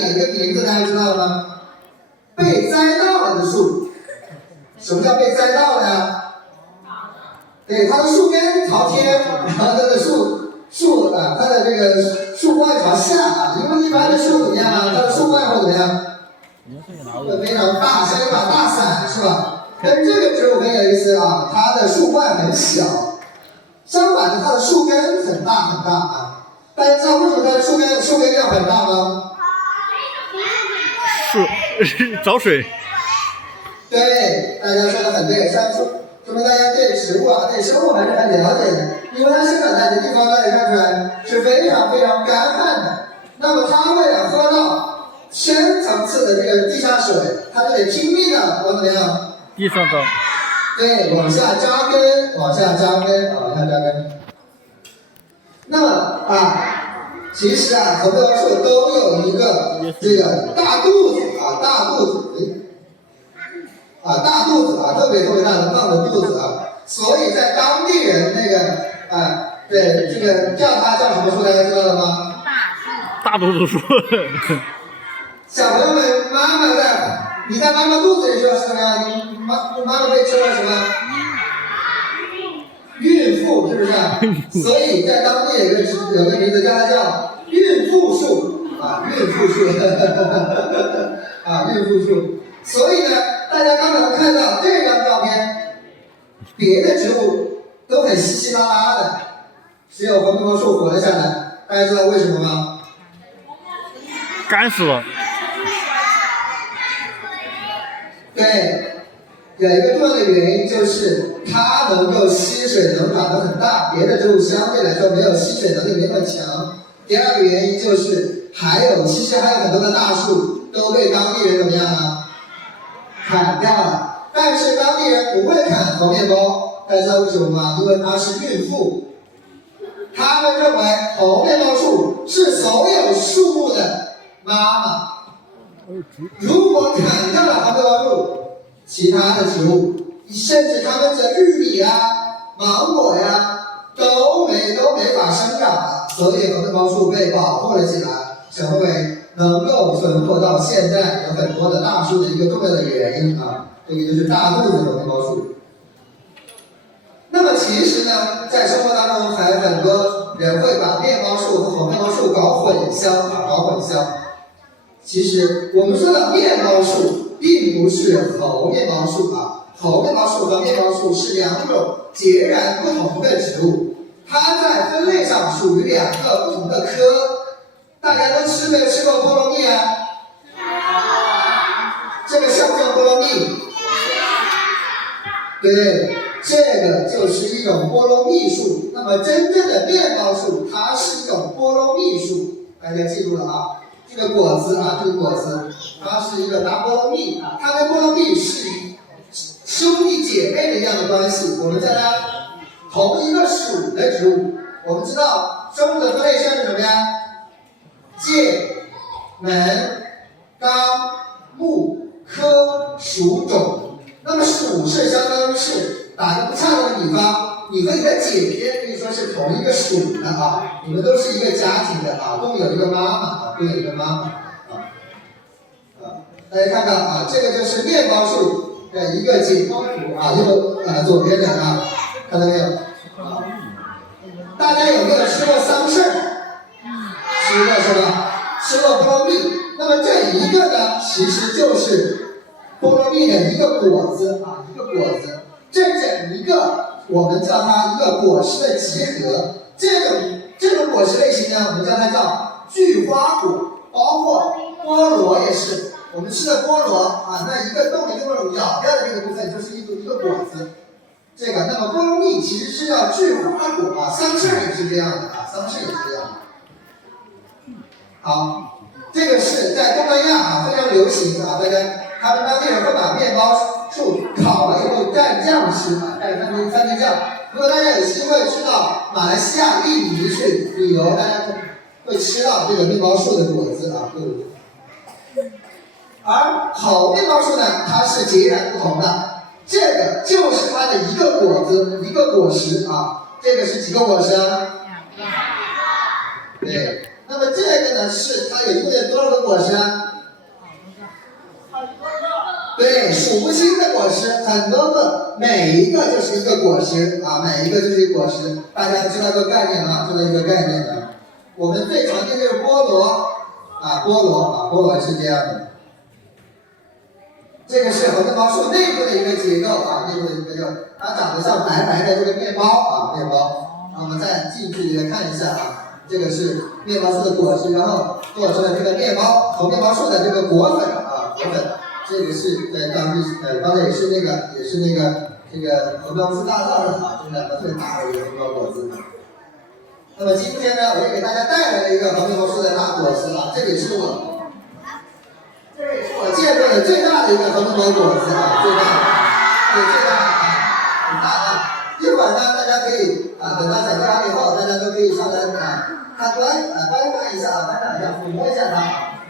的一个名字，大家知道吗？被栽到了的树。什么叫被栽到了呀？对，它的树根朝天，然后它的它的这个树冠朝下啊。因为一般的树怎么样啊？它的树冠会怎么样？会非常大，像一把大伞，是吧？但是这个植物很有意思啊，它的树冠很小，相反的，它的树根很大很大啊。大家知道为什么它的树根要很大吗？找水。对，大家说的很对，说明大家对植物啊、对生物还是很了解的。因为它生长在的地方，大家看出来是非常非常干旱的。那么它为了喝到深层次的这个地下水，它就得拼命的往怎么样？地上找。对，往下扎根，往下扎根。那么其实禾苗树都有一个这个大肚子，特别特别大的胖的肚子啊，所以在当地人那个对这个叫它叫什么树，大家知道了吗？大肚子树。小朋友们，你在妈妈肚子里是什么呀？妈妈被称为什么？孕妇，是不是？所以在当地有个名字叫孕妇树孕妇树孕妇树。所以呢，大家刚才能看到这张照片，别的植物都很稀稀拉拉的，只有禾苗树活了下来。大家知道为什么吗？干死了。对，有一个重要的原因就是它能够吸水，能长得很大，别的植物相对来说没有吸水能力没那么强。第二个原因就是其实还有很多的大树都被当地人怎么样啊？砍掉了。但是当地人不会砍猴面包，大家知道为什么吗？因为它是孕妇。他们认为猴面包树是所有树木的妈妈。如果砍掉了猴面包树，其他的植物，甚至它们的玉米芒果都没法生长了。所以猴面包树被保护了起来，成为能够存活到现在有很多的大树的一个重要的原因啊。这个就是大肚子猴面包树。那么其实呢，在生活当中还有很多人会把面包树和猴面包树搞混淆。其实我们说的面包树并不是猴面包树猴面包树和面包树是两种截然不同的植物，它在分类上属于两个不同的科。大家都没有吃过菠萝蜜啊？这个像不像菠萝蜜？对，这个就是一种菠萝蜜树。那么真正的面包树，它是一种菠萝蜜树，大家记住了这个果子它是一个大菠萝蜜它跟菠萝蜜是兄弟姐妹的一样的关系。我们叫它同一个属的植物。我们知道生物的分类线是什么呀？界、门、纲、目、科、属、种。那么属是相当于是打个不恰当的比方，你和你的姐姐可以说是同一个属的你们都是一个家庭的共有一个妈妈大家看到这个就是面包树的一个解剖图左边的看到没有大家有没有吃过桑葚？吃过是吧？吃过菠萝蜜。那么这一个呢，其实就是菠萝蜜的一个果子这整一个我们叫它一个果实的集合。这种果实类型呢，我们叫它叫聚花果，包括菠萝也是。我们吃的菠萝那一个洞一个洞咬掉的这个部分就是一个果子。那么菠萝蜜其实是叫聚花果桑葚也是这样的好，这个是在东南亚非常流行大家他们当地人会把面包树烤了以后蘸酱吃蘸番茄酱。如果大家有机会去到马来西亚印尼去旅游，大家会吃到这个面包树的果子而好面包树呢，它是截然不同的。这个就是它的一个果子，一个果实这个是几个果实对，那么这个呢是它有一共有多少个果实对，数不清的果实，很多个，每一个就是一个果实啊，每一个就是一个果实。大家知道个概念啊，知道一个概念的。我们最常见的就是菠萝啊，菠萝是这样的。这个是横根毛树内部的一个结构啊，内部的一个结构，它长得像白白的这个面包啊，面包。我们再近距离的看一下啊，这个是面包树的果实，然后做出了这个面包和面包树的这个果粉啊，果粉。这个是在当地刚才也是那个这个横标树大道上啊，这两个最大的一个横标果子。那么今天呢，我也给大家带来了一个横标树的大果子啊，这也是我见过的最大的一个横标果子啊，最大的，对，最大的啊，很大啊。一会儿呢，大家可以啊，等到讲解完以后，大家都可以上来啊参观啊，观看一下啊，观赏一下，抚摸一下它。